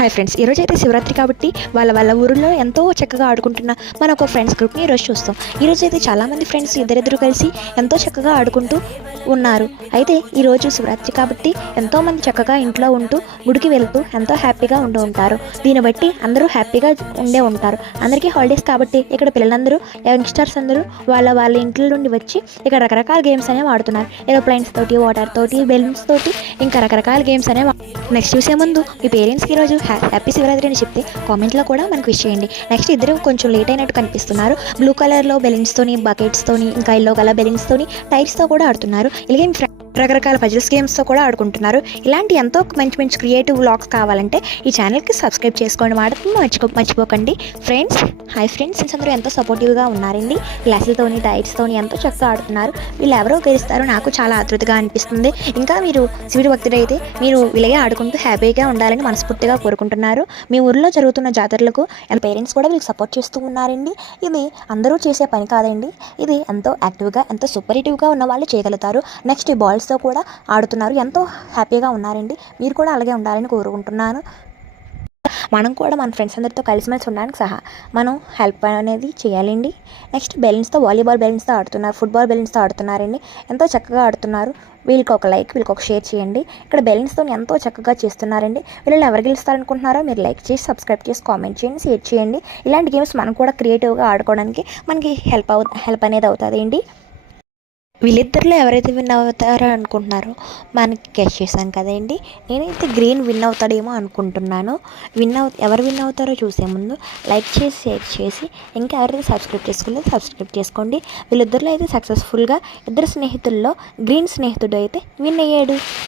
Hi friends, ఈరోజు అయితే శివరాత్రి కాబట్టి వాళ్ళ ఊరిలో ఎంతో చక్కగా ఆడుకుంటున్న మన ఒక ఫ్రెండ్స్ గ్రూప్ని ఈరోజు చూస్తాం. ఈరోజు అయితే చాలామంది ఫ్రెండ్స్ ఇద్దరిద్దరు కలిసి ఎంతో చక్కగా ఆడుకుంటూ ఉన్నారు. అయితే ఈరోజు శివరాత్రి కాబట్టి ఎంతోమంది చక్కగా ఇంట్లో ఉంటూ గుడికి వెళ్తూ ఎంతో హ్యాపీగా ఉంటూ ఉంటారు. దీన్ని బట్టి అందరూ హ్యాపీగా ఉండే ఉంటారు. అందరికీ హాలిడేస్ కాబట్టి ఇక్కడ పిల్లలందరూ యంగ్స్టర్స్ అందరూ వాళ్ళ ఇంట్లో నుండి వచ్చి ఇక్కడ రకరకాల గేమ్స్ అనేవి ఆడుతున్నారు. ఏరోప్లైన్స్ తోటి, వాటర్ తోటి, బెలూన్స్ తోటి, ఇంకా రకరకాల గేమ్స్ అనేవి. నెక్స్ట్ చూసే ముందు మీ పేరెంట్స్కి ఈరోజు హ్యాపీ శివరాత్రి అని చెప్తే కామెంట్లో కూడా మనకు విష్ చేయండి. నెక్స్ట్ ఇద్దరు కొంచెం లేట్ అయినట్టు కనిపిస్తున్నారు. బ్లూ కలర్లో బెలూన్స్తోని, బకెట్స్తోని, ఇంకా ఎల్లో కలర్ బెలూన్స్తోని, టైర్స్తో కూడా ఆడుతున్నారు. ఇలాగే రకరకాల పజిల్స్ గేమ్స్తో కూడా ఆడుకుంటున్నారు. ఇలాంటి ఎంతో మంచి మంచి క్రియేటివ్ వ్లాగ్స్ కావాలంటే ఈ ఛానల్కి సబ్స్క్రైబ్ చేసుకోండి. మర్చిపోకండి ఫ్రెండ్స్. హాయ్ ఫ్రెండ్స్, అందరూ ఎంతో సపోర్టివ్గా ఉన్నారండి. గ్లాసులతోని, టైర్స్తోని ఎంతో చక్కగా ఆడుతున్నారు. వీళ్ళు ఎవరో గెలుస్తారో నాకు చాలా ఆతృతగా అనిపిస్తుంది. ఇంకా మీరు శివుడి భక్తుడైతే మీరు ఇలాగే ఆడుకుంటూ హ్యాపీగా ఉండాలని మనస్ఫూర్తిగా కోరుకుంటున్నారు. మీ ఊరిలో జరుగుతున్న జాతరలకు పేరెంట్స్ కూడా వీళ్ళకి సపోర్ట్ చేస్తూ ఉన్నారండి. ఇది అందరూ చేసే పని కాదండి. ఇది ఎంతో యాక్టివ్గా, ఎంతో సూపరేటివ్గా ఉన్న వాళ్ళు చేయగలుగుతారు. నెక్స్ట్ ఈ బాల్స్తో కూడా ఆడుతున్నారు. ఎంతో హ్యాపీగా ఉన్నారండి. మీరు కూడా అలాగే ఉండాలని కోరుకుంటున్నాను. మనం కూడా మన ఫ్రెండ్స్ అందరితో కలిసిమెలిసి ఉండడానికి మనం హెల్ప్ అనేది చేయాలండి. నెక్స్ట్ బెలూన్స్తో, వాలీబాల్ బెలూన్స్తో ఆడుతున్నారు, ఫుట్బాల్ బెలూన్స్తో ఆడుతున్నారండి. ఎంతో చక్కగా ఆడుతున్నారు. వీళ్ళకి ఒక లైక్, వీళ్ళకి ఒక షేర్ చేయండి. ఇక్కడ బెలూన్స్తో ఎంతో చక్కగా చేస్తున్నారండి. వీళ్ళు ఎవరు గెలుస్తారనుకుంటున్నారో మీరు లైక్ చేసి, సబ్స్క్రైబ్ చేసి, కామెంట్ చేయండి, షేర్ చేయండి. ఇలాంటి గేమ్స్ మనం కూడా క్రియేటివ్గా ఆడుకోవడానికి మనకి హెల్ప్ అనేది అవుతుంది అండి. వీళ్ళిద్దరిలో ఎవరైతే విన్ అవుతారో అనుకుంటున్నారో మనకి గెస్ చేశాను కదండి. నేనైతే గ్రీన్ విన్ అవుతాడేమో అనుకుంటున్నాను. ఎవరు విన్ అవుతారో చూసే ముందు లైక్ చేసి, షేర్ చేసి, ఇంకా ఎవరైతే సబ్స్క్రైబ్ చేసుకోలేదో సబ్స్క్రైబ్ చేసుకోండి. వీళ్ళిద్దరిలో అయితే సక్సెస్ఫుల్గా ఇద్దరు స్నేహితుల్లో గ్రీన్ స్నేహితుడు అయితే విన్ అయ్యాడు.